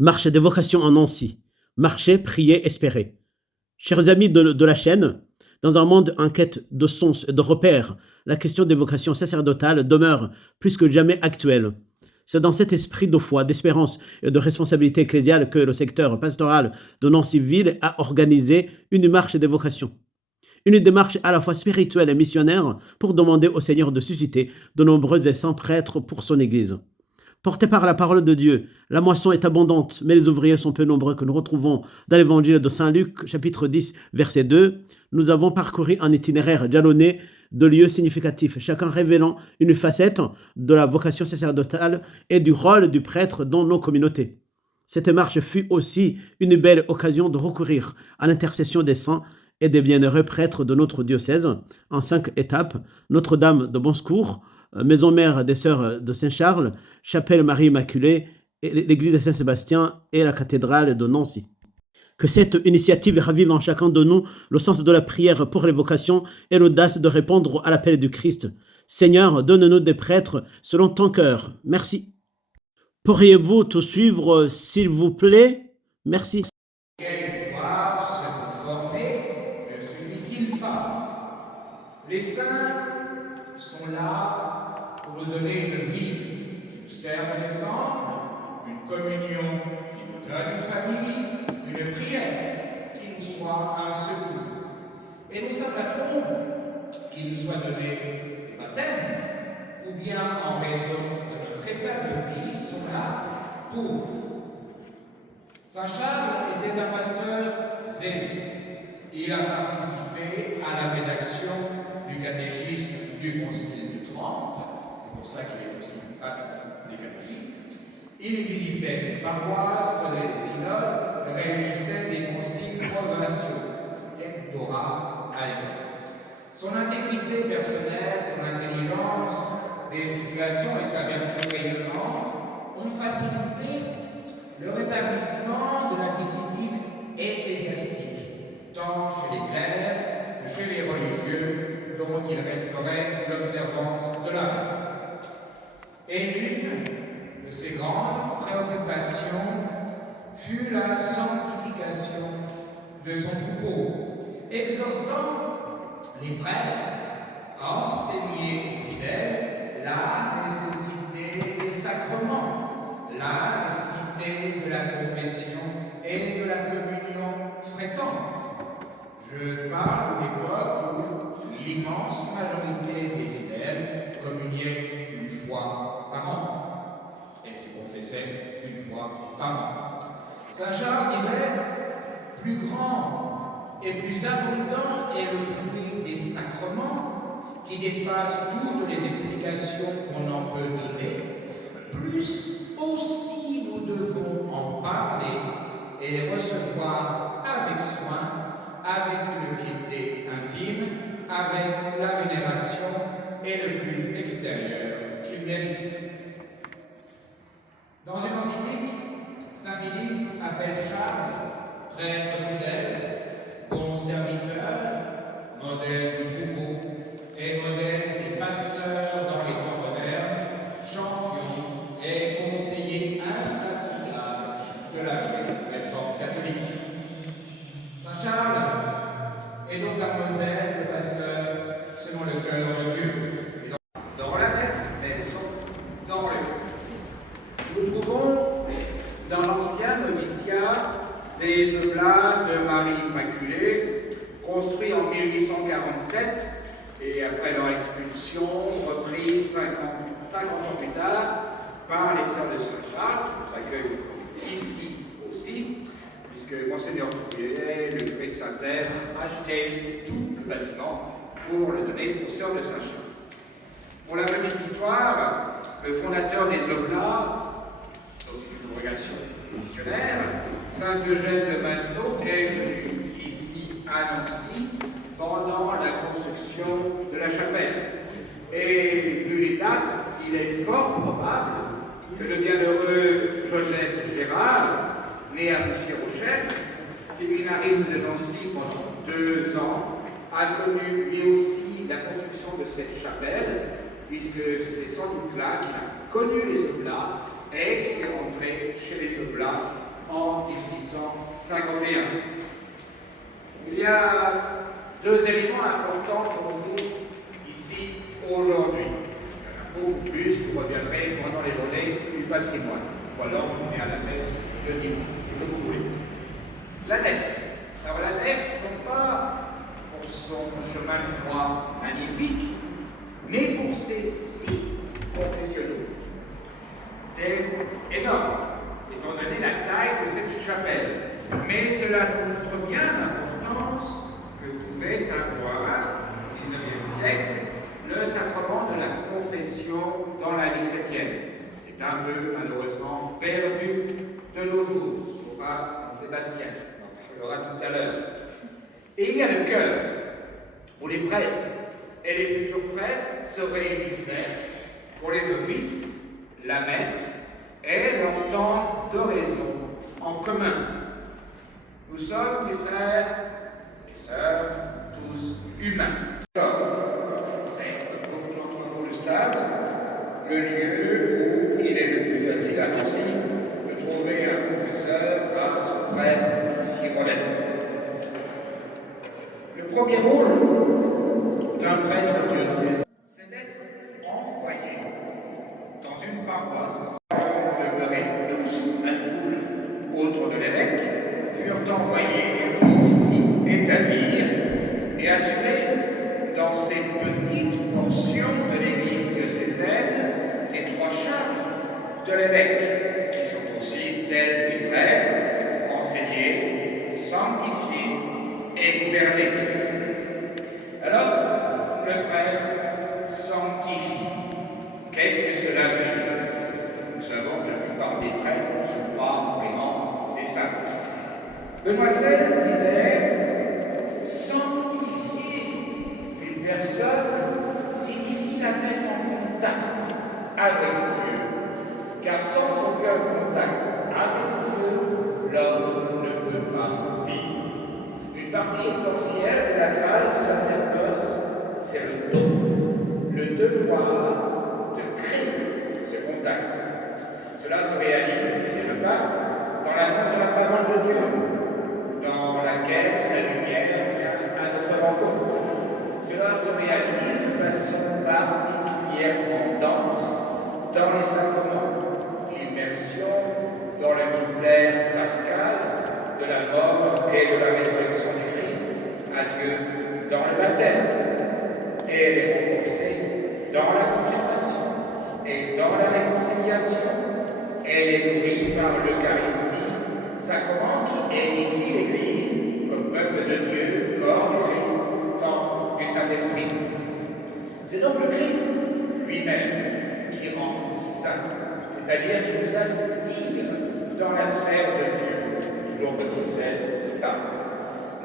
Marche des vocations en Nancy. Marcher, prier, espérer. Chers amis de la chaîne, dans un monde en quête de sens et de repères, la question des vocations sacerdotales demeure plus que jamais actuelle. C'est dans cet esprit de foi, d'espérance et de responsabilité ecclésiale que le secteur pastoral de Nancy-Ville a organisé une marche des vocations. Une démarche à la fois spirituelle et missionnaire pour demander au Seigneur de susciter de nombreux et saints prêtres pour son Église. Portés par la parole de Dieu, la moisson est abondante, mais les ouvriers sont peu nombreux que nous retrouvons dans l'évangile de Saint Luc, chapitre 10, verset 2. Nous avons parcouru un itinéraire jalonné de lieux significatifs, chacun révélant une facette de la vocation sacerdotale et du rôle du prêtre dans nos communautés. Cette marche fut aussi une belle occasion de recourir à l'intercession des saints et des bienheureux prêtres de notre diocèse en 5 étapes: Notre-Dame de Bon-Secours, Maison Mère des Sœurs de Saint-Charles, Chapelle Marie-Immaculée, l'église de Saint-Sébastien et la cathédrale de Nancy. Que cette initiative ravive en chacun de nous le sens de la prière pour les vocations et l'audace de répondre à l'appel du Christ. Seigneur, donne-nous des prêtres selon ton cœur. Merci. Pourriez-vous tout suivre, s'il vous plaît? Merci. Qu'elles doivent se conformer ne suffit-il pas? Les saints sont là pour nous donner une vie qui nous serve d'exemple, une communion qui nous donne une famille, une prière qui nous soit un secours. Et nos saints patrons qui nous soient donnés le baptême, ou bien en raison de notre état de vie, sont là pour nous. Saint Charles était un pasteur zélé. Il a participé à la rédaction du catéchisme du Concile de Trente, c'est pour ça qu'il est aussi patron des catéchistes. Il visitait ses paroisses, prenait des synodes, réunissait des conciles provinciaux. C'était plutôt rare à l'époque. Son intégrité personnelle, son intelligence des situations et sa vertu rayonnante ont facilité le rétablissement de la discipline ecclésiastique, tant chez les clercs que chez les religieux, dont il restaurait l'observance de la règle. Et l'une de ses grandes préoccupations fut la sanctification de son troupeau, exhortant les prêtres à enseigner aux fidèles la nécessité des sacrements, la nécessité de la confession et de la communion fréquente. Je parle de l'époque où l'immense majorité des fidèles communiaient une fois par an et se confessaient une fois par an. Saint Charles disait: plus grand et plus abondant est le fruit des sacrements qui dépasse toutes les explications qu'on en peut donner, plus aussi nous devons en parler et les recevoir avec soin, avec une piété intime, avec la vénération et le culte extérieur qu'ils méritent. Dans une encyclique, Saint Milice appelle Charles prêtre fidèle, bon serviteur, modèle du troupeau et modèle des pasteurs dans les temps modernes, champion et conseiller infatigable de la vieille réforme catholique. Saint Charles est donc un modèle de pasteur selon le cœur de Dieu. Dans la nef, mais elles sont dans le culte. Nous trouvons dans l'ancien noviciat des oblats de Marie Immaculée, construits en 1847 et après leur expulsion, repris 50 ans plus tard par les sœurs de Saint-Charles, qui nous accueillent ici aussi, puisque Monseigneur Touillet, le curé de Saint-Terre, a acheté tout le bâtiment pour le donner aux sœurs de Saint-Charles. Pour la petite histoire, le fondateur des Oblats, dans une congrégation missionnaire, Saint Eugène de Masneau, est venu ici à Nancy pendant la construction de la chapelle. Et vu les dates, il est fort probable que le bienheureux Joseph Gérard, né à Bussy-Rochelle, séminariste de Nancy pendant 2 ans, a connu lui aussi la construction de cette chapelle, puisque c'est sans doute là qu'il a connu les Oblats et qu'il est rentré chez les Oblats en 1851. Il y a deux éléments importants pour nous ici aujourd'hui. Il y en a beaucoup plus, vous reviendrez pendant les journées du patrimoine. Ou alors vous venez à la messe le dimanche, c'est comme vous voulez. La nef. Alors la nef, non pas pour son chemin de croix magnifique, mais pour ses 6 confessionnaux. C'est énorme, étant donné la taille de cette chapelle. Mais cela nous montre bien l'importance que pouvait avoir, au XIXe siècle, le sacrement de la confession dans la vie chrétienne. C'est un peu, malheureusement, perdu de nos jours, sauf à Saint-Sébastien. On le verra tout à l'heure. Et il y a le chœur, où les prêtres et les futurs prêtres se réunissaient pour les offices, la messe et leur temps d'oraison en commun. Nous sommes des frères et sœurs, tous humains. C'est, comme beaucoup d'entre vous le savent, le lieu où il est le plus facile à Nancy de trouver un confesseur grâce aux prêtres qui s'y relaient. Le premier rôle d'un prêtre diocésain, c'est d'être envoyé dans une paroisse. Demeuraient tous à Toul, autres de l'évêque, furent envoyés pour s'y établir et assurer dans ces petites portions de l'église diocésaine les 3 charges de l'évêque, qui sont aussi celles des prêtres, enseigner, sanctifier et gouverner. Alors, le prêtre sanctifie. Qu'est-ce que cela veut dire? Nous savons que la plupart des prêtres ne sont pas vraiment des saints. Benoît XVI disait: sanctifier une personne signifie la mettre en contact avec Dieu, car sans aucun contact avec Dieu, l'homme ne peut pas vivre. Une partie essentielle de la grâce du sacerdoce, c'est le don, le devoir de créer ce contact. Cela se réalise, disait le pape, dans l'annonce de la parole de Dieu, dans laquelle sa lumière vient à notre rencontre. Cela se réalise de façon particulièrement dense dans les sacrements, l'immersion dans le mystère pascal de la mort et de la résurrection du Christ à Dieu dans le baptême. Et elle est renforcée dans la confirmation et dans la réconciliation. Elle est nourrie par l'Eucharistie, sacrement qui édifie l'Église comme peuple de Dieu, corps du Christ, temple du Saint-Esprit. C'est donc le Christ lui-même qui rend saint, c'est-à-dire qui nous aspire dans la sphère de Dieu. C'est toujours Benoît XVI qui parle.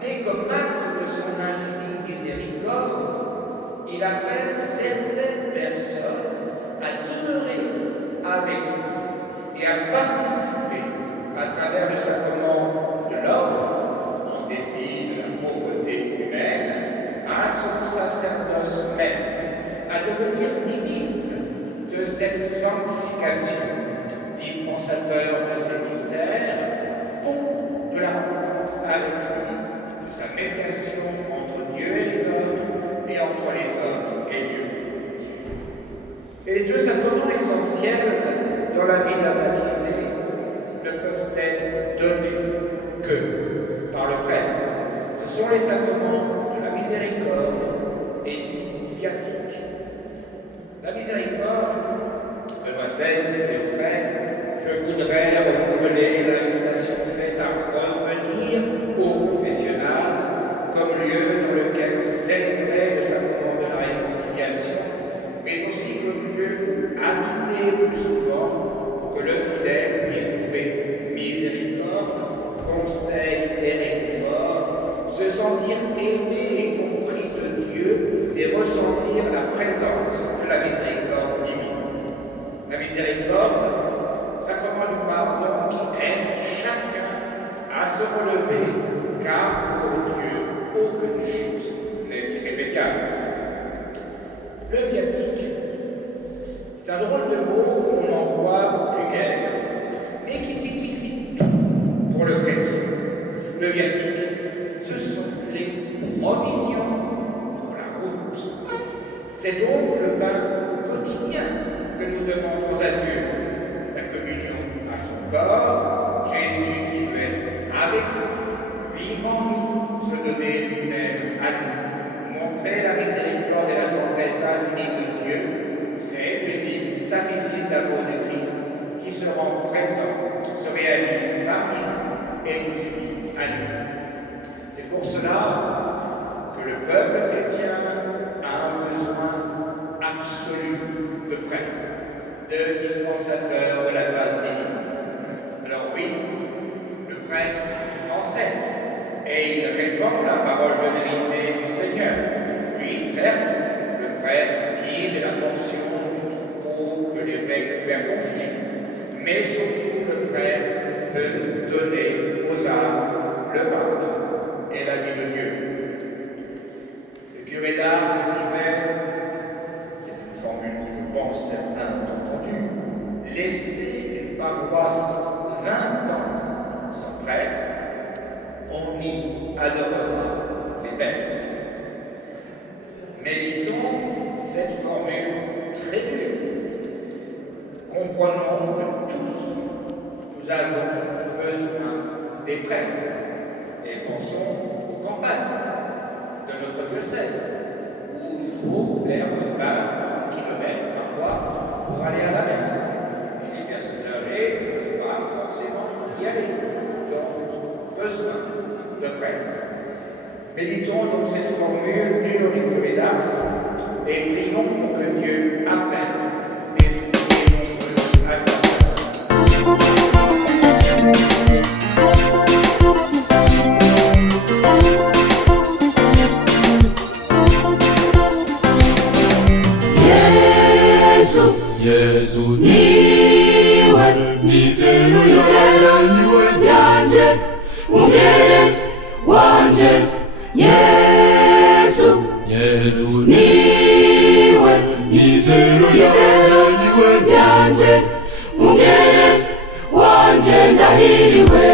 Mais comme acte de son infinie miséricorde, il appelle certaines personnes à demeurer avec lui et à participer à travers le sacrement de l'ordre, en dépit de la pauvreté humaine, à son sacerdoce même, à devenir ministre de cette sanctification, dispensateur de ces mystères, pont de la rencontre avec lui, de sa médiation entre Dieu et les hommes, et entre les hommes et Dieu. Et les 2 sacrements essentiels dans la vie d'un baptisé ne peuvent être donnés que par le prêtre. Ce sont les sacrements de la miséricorde et du viatique. La miséricorde, Benoît XVI disait au prêtre: je voudrais renouveler l'invitation faite à revenir au confessionnal comme lieu dans lequel célébrer le sacrement de la réconciliation, mais aussi comme lieu où habiter plus souvent pour que le fidèle puisse trouver miséricorde, conseil et réconfort, se sentir aimé et compris de Dieu et ressentir la présence de la miséricorde divine. La miséricorde, sacrement du pardon qui aide chacun à se relever, car pour Dieu, aucune chose n'est irrémédiable. Le viatique, c'est un drôle de mot qu'on emploie au plus guère, mais qui signifie tout. C'est donc le pain quotidien que nous demandons à Dieu. La communion à son corps, Jésus qui veut être avec nous, vivre en nous, se donner lui-même à nous, montrer la miséricorde et la tendresse infinie de Dieu, c'est l'unique sacrifice d'amour de Christ qui se rend présent, se réalise parmi nous et nous unit à nous. C'est pour cela que le peuple chrétien a un besoin absolu de prêtres, de dispensateurs de la grâce divine. Alors oui, le prêtre enseigne et il répand la parole de vérité du Seigneur. Oui, certes, le prêtre guide la portion du troupeau que l'évêque lui a confié, mais surtout le prêtre peut donner aux âmes le pardon et la vie de Dieu. Le curé d'Ars disait, c'est une formule que je pense certains ont entendue, laisser une paroisse 20 ans sans prêtre, on y adorera les bêtes. Méditons cette formule très dure. Comprenons que tous nous avons besoin des prêtres et pensons aux campagnes de notre diocèse où il faut faire 20 kilomètres parfois pour aller à la messe. Et les personnes âgées ne peuvent pas forcément y aller. Donc, besoin de prêtres. Méditons donc cette formule dure du curé d'Ars et prions pour que Dieu appelle les nombreux à sa place. Yesu niwe mizero yanje mungere wanje Yesu niwe mizero yanje mungere wanje ndahiriwe.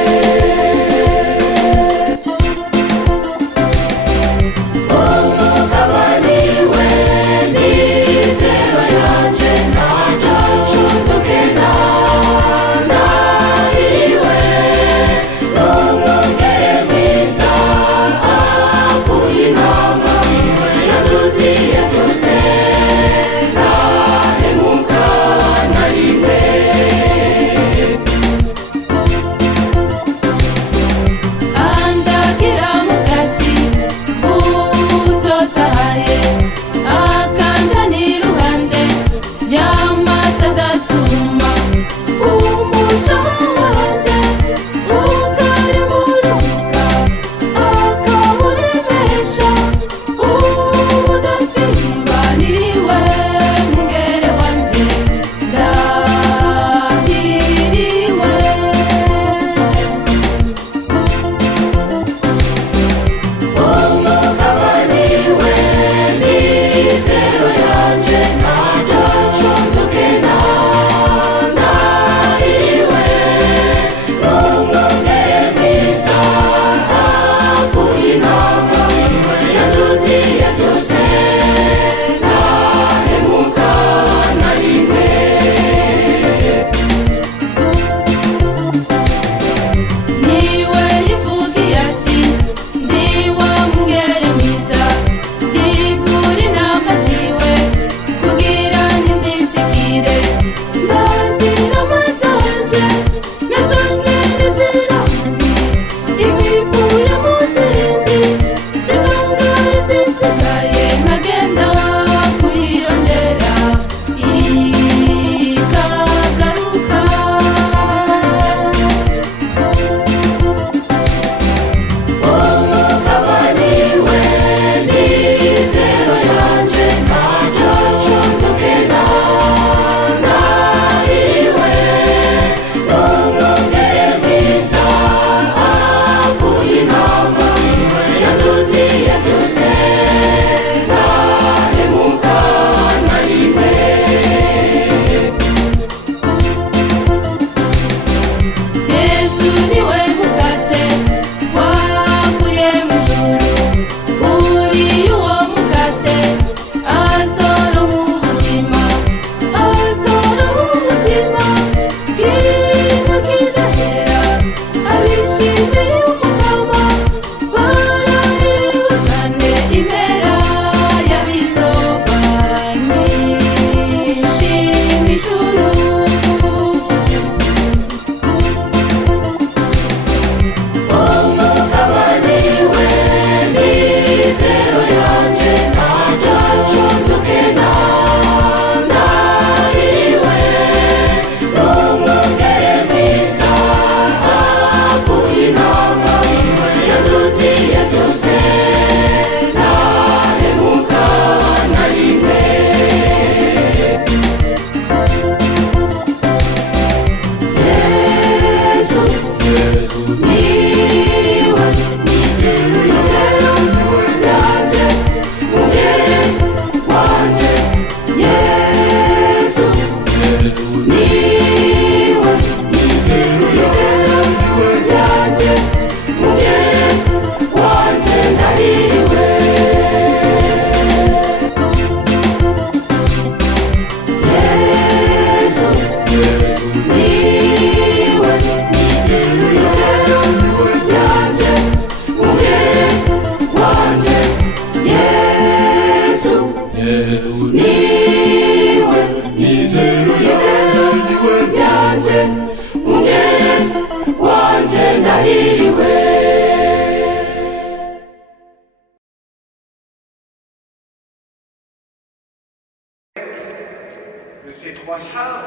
trois charges,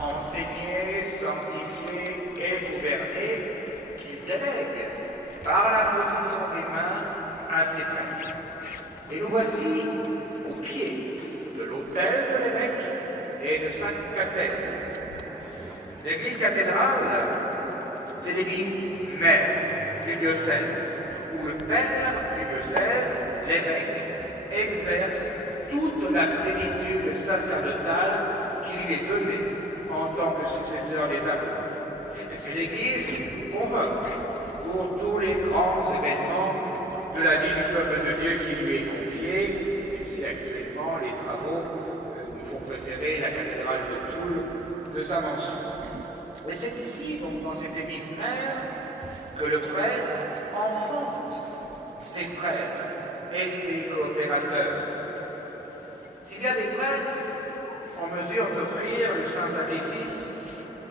enseigner, sanctifier et gouverner, qu'il délègue par la position des mains à ses prêtres. Et nous voici au pied de l'autel de l'évêque et de sa cathèdre. L'église cathédrale, c'est l'église mère du diocèse, où le père du diocèse, l'évêque, exerce toute la plénitude sacerdotale qui lui est donnée en tant que successeur des apôtres. Et c'est l'église qui convoque pour tous les grands événements de la vie du peuple de Dieu qui lui est confiée. Et c'est actuellement les travaux nous font préférer la cathédrale de Toul de sa mention. Et c'est ici, donc dans cette église mère, que le prêtre enfante ses prêtres et ses coopérateurs. S'il y a des prêtres en mesure d'offrir le saint sacrifice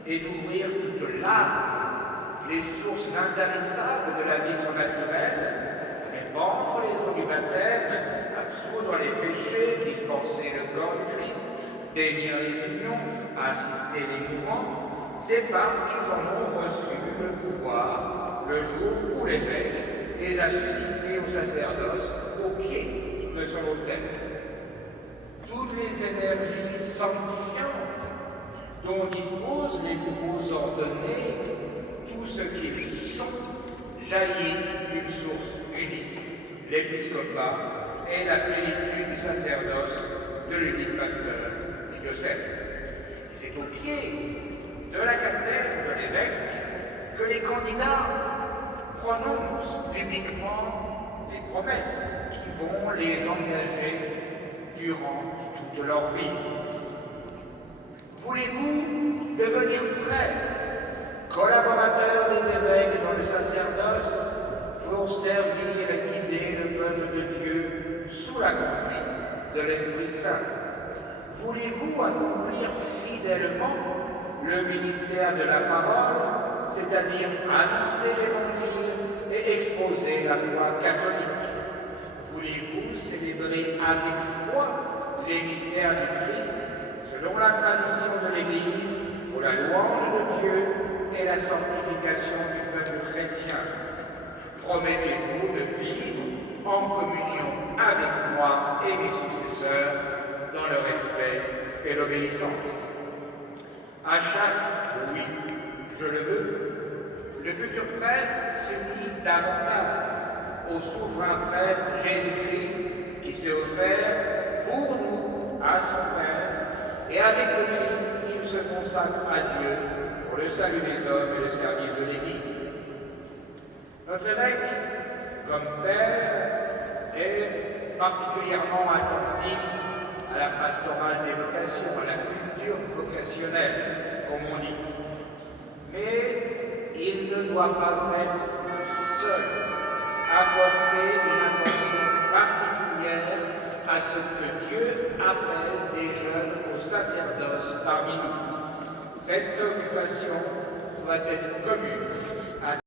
et d'ouvrir toute large les sources intarissables de la vie surnaturelle, répandre les eaux du baptême, absoudre les péchés, dispenser le corps du Christ, bénir les unions, assister les mourants, c'est parce qu'ils en ont reçu le pouvoir le jour où l'évêque les a suscités au sacerdoce au pied de son autel. Toutes les énergies sanctifiantes dont disposent les nouveaux ordonnés, tout ce qu'ils sont, jaillit d'une source unique, l'épiscopat et la plénitude du sacerdoce de l'unique pasteur du diocèse. C'est au pied de la cathèdre de l'évêque que les candidats prononcent publiquement les promesses qui vont les engager durant toute leur vie. Voulez-vous devenir prêtre, collaborateur des évêques dans le sacerdoce, pour servir et guider le peuple de Dieu sous la conduite de l'Esprit Saint? Voulez-vous accomplir fidèlement le ministère de la parole, c'est-à-dire annoncer l'Évangile et exposer la foi catholique? Voulez-vous célébrer avec foi les mystères du Christ, selon la tradition de l'Église, pour la louange de Dieu et la sanctification du peuple chrétien? Promettez-vous de vivre en communion avec moi et mes successeurs dans le respect et l'obéissance? À chaque oui, je le veux, le futur prêtre se lie davantage au souverain prêtre Jésus-Christ qui s'est offert pour nous à son Père, et avec le Christ, il se consacre à Dieu pour le salut des hommes et le service de l'Église. Notre évêque, comme Père, est particulièrement attentif à la pastorale des vocations, à la culture vocationnelle, comme on dit. Mais il ne doit pas être seul à porter une attention particulière à ce que Dieu appelle des jeunes au sacerdoce parmi nous. Cette occupation doit être commune à